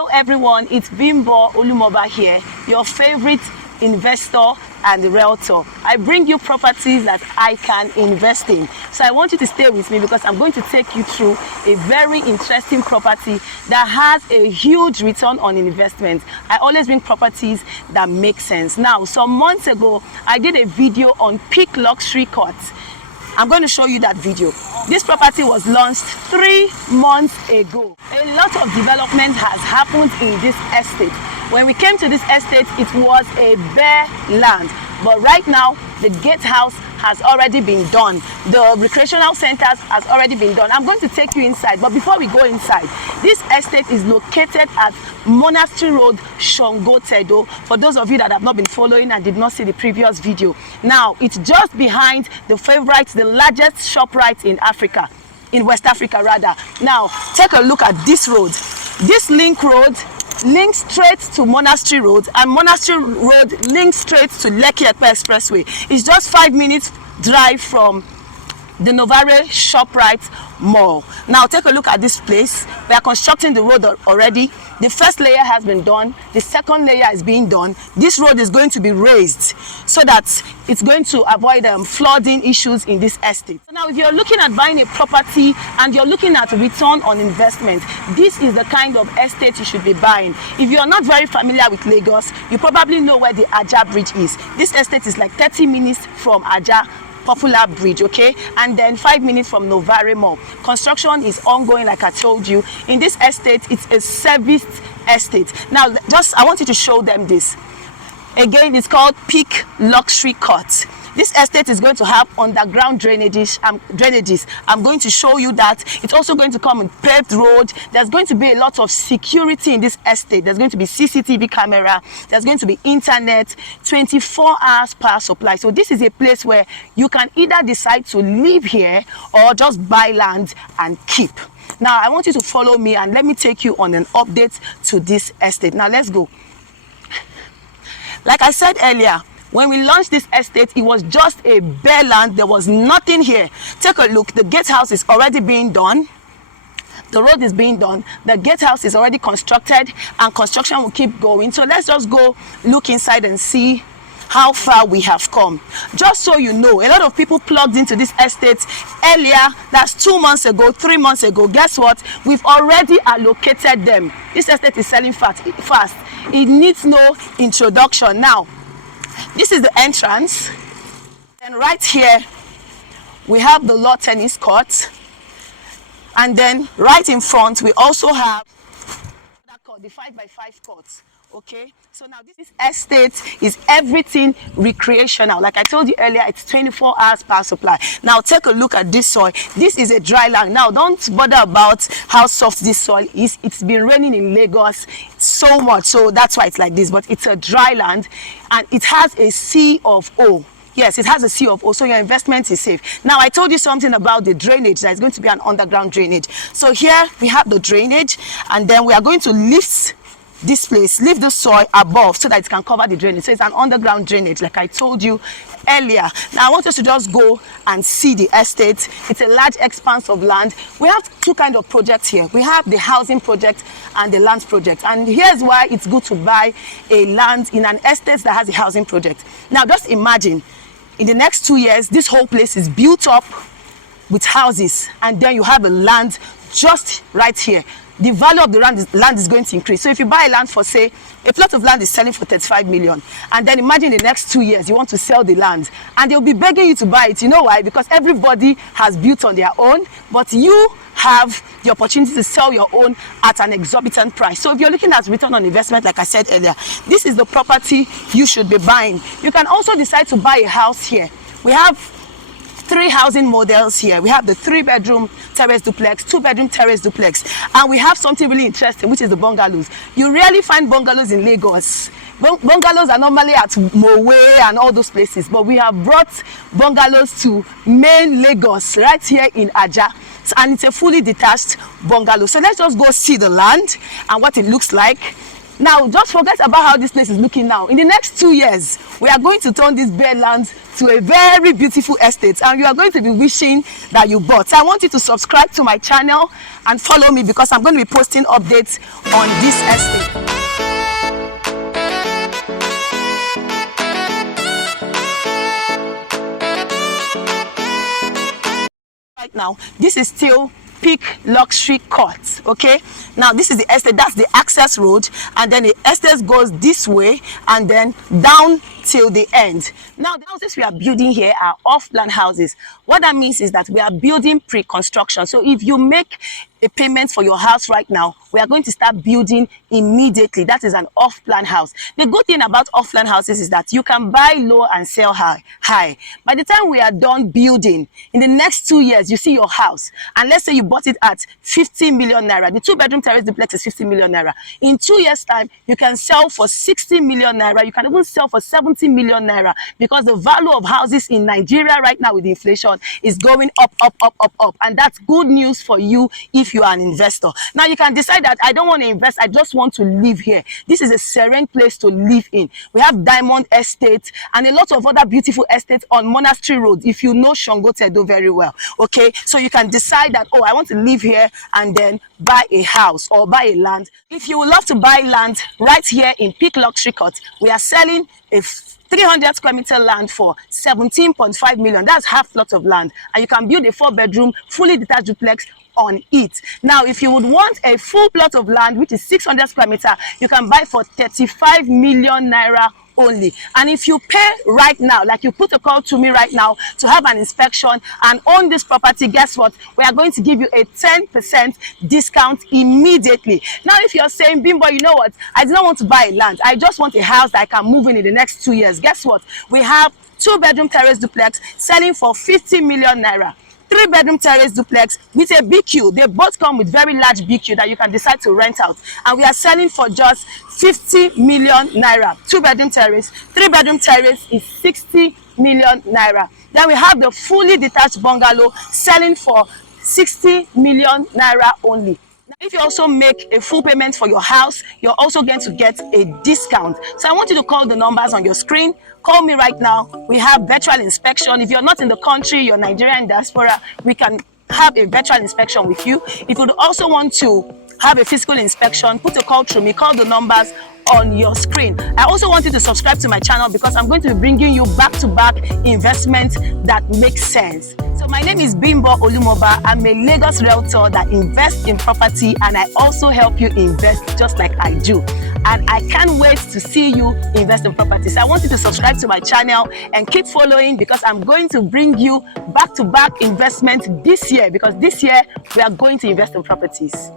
Hello everyone, it's Bimbo Olumoba here, your favorite investor and realtor. I bring you properties that I can invest in. So I want you to stay with me because I'm going to take you through a very interesting property that has a huge return on investment. I always bring properties that make sense. Now, some months ago, I did a video on peak luxury courts. I'm going to show you that video. This property was launched 3 months ago. A lot of development has happened in this estate. When we came to this estate, it was a bare land. But right now, the gatehouse has already been done. The recreational centers has already been done. I'm going to take you inside. But before we go inside, this estate is located at Monastery Road, Shongo Tedo. For those of you that have not been following and did not see the previous video. Now, it's just behind the favorite, the largest ShopRite in Africa. In West Africa, rather. Now, take a look at this road. This link road links straight to Monastery Road, and Monastery Road links straight to Lekki Expressway. It's just 5 minutes drive from the Largest ShopRite mall. Now take a look at this place. We are constructing the road already. The first layer has been done. The second layer is being done. This road is going to be raised so that it's going to avoid flooding issues in this estate. So now if you're looking at buying a property and you're looking at return on investment, this is the kind of estate you should be buying. If you're not very familiar with Lagos, you probably know where the Ajah Bridge is. This estate is like 30 minutes from Ajah Popular Bridge, okay, and then 5 minutes from Novare Mall. Construction is ongoing, like I told you. In this estate, it's a serviced estate. Now, I want you to show them this. Again, it's called Peak Luxury Court. This estate is going to have underground drainages. I'm going to show you that. It's also going to come with paved road. There's going to be a lot of security in this estate. There's going to be CCTV camera. There's going to be internet, 24 hours power supply. So this is a place where you can either decide to live here or just buy land and keep. Now, I want you to follow me and let me take you on an update to this estate. Now, let's go. Like I said earlier, when we launched this estate, it was just a bare land. There was nothing here. Take a look. The gatehouse is already being done. The road is being done. The gatehouse is already constructed and construction will keep going. So let's just go look inside and see how far we have come. Just so you know, a lot of people plugged into this estate earlier. That's 2 months ago, 3 months ago. Guess what? We've already allocated them. This estate is selling fast. It needs no introduction. Now, this is the entrance, and right here we have the lawn tennis court, and then right in front we also have that court, the 5x5 courts. Okay, so now this estate is everything recreational. Like I told you earlier, it's 24 hours power supply. Now take a look at this soil. This is a dry land. Now don't bother about how soft this soil is. It's been raining in Lagos so much, so that's why it's like this. But it's a dry land and it has a C of O. Yes, it has a C of O, so your investment is safe. Now, I told you something about the drainage. There's going to be an underground drainage. So here we have the drainage, and then we are going to lift this place, leave the soil above so that it can cover the drainage. So it's an underground drainage, like I told you earlier. Now I want us to just go and see the estate. It's a large expanse of land. We have two kinds of projects here. We have the housing project and the land project. And here's why it's good to buy a land in an estate that has a housing project. Now just imagine, in the next 2 years, this whole place is built up with houses, and then you have a land just right here. The value of the land is going to increase. So if you buy a land for, say, a plot of land is selling for 35 million, and then imagine the next 2 years you want to sell the land, and they'll be begging you to buy it. You know why? Because everybody has built on their own, but you have the opportunity to sell your own at an exorbitant price. So if you're looking at return on investment, like I said earlier, this is the property you should be buying. You can also decide to buy a house here. We have 3 housing models here. We have the 3-bedroom terrace duplex, 2-bedroom terrace duplex, and we have something really interesting, which is the bungalows. You rarely find bungalows in Lagos. Bungalows are normally at Mowe and all those places, but we have brought bungalows to main Lagos, right here in Ajah, and it's a fully detached bungalow. So let's just go see the land and what it looks like. Now, just forget about how this place is looking now. In the next 2 years, we are going to turn this bare land to a very beautiful estate, and you are going to be wishing that you bought. So I want you to subscribe to my channel and follow me, because I'm going to be posting updates on this estate. Right now, this is still Peak Luxury Court. Okay, now this is the estate, that's the access road, and then the estate goes this way and then down till the end. Now the houses we are building here are off-plan houses. What that means is that we are building pre-construction. So if you make a payment for your house right now, we are going to start building immediately. That is an off-plan house. The good thing about off-plan houses is that you can buy low and sell high. By the time we are done building, in the next 2 years, you see your house, and let's say you bought it at 50 million naira. The 2-bedroom terrace duplex is 50 million naira. In 2 years' time, you can sell for 60 million naira. You can even sell for 70 million naira, because the value of houses in Nigeria right now with inflation is going up. And that's good news for you if you are an investor. Now you can decide that I don't want to invest, I just want to live here. This is a serene place to live in. We have Diamond Estate and a lot of other beautiful estates on Monastery Road, if you know Shango Tedo very well. Okay, so you can decide that, oh, I want to live here and then buy a house or buy a land. If you would love to buy land right here in Peak Luxury Court, we are selling a 300 square meter land for 17.5 million. That's half plot of land, and you can build a 4-bedroom fully detached duplex on it. Now if you would want a full plot of land which is 600 square meter, you can buy for 35 million naira only. And if you pay right now, like you put a call to me right now to have an inspection and own this property, guess what? We are going to give you a 10% discount immediately. Now if you're saying, Bimbo, you know what, I do not want to buy a land, I just want a house that I can move in the next 2 years, guess what? We have 2-bedroom terrace duplex selling for 50 million naira. 3-bedroom terrace duplex with a BQ. They both come with very large BQ that you can decide to rent out, and we are selling for just 50 million naira. 2-bedroom terrace, 3-bedroom terrace is 60 million naira. Then we have the fully detached bungalow selling for 60 million naira only. If you also make a full payment for your house, you're also going to get a discount. So I want you to call the numbers on your screen. Call me right now. We have virtual inspection. If you're not in the country, you're Nigerian diaspora, we can have a virtual inspection with you. If you also want to have a physical inspection, put a call through me. Call the numbers on your screen. I also want you to subscribe to my channel, because I'm going to be bringing you back-to-back investments that make sense. So my name is Bimbo Olumoba. I'm a Lagos realtor that invests in property, and I also help you invest just like I do. And I can't wait to see you invest in properties. I want you to subscribe to my channel and keep following, because I'm going to bring you back-to-back investments this year, because this year we are going to invest in properties.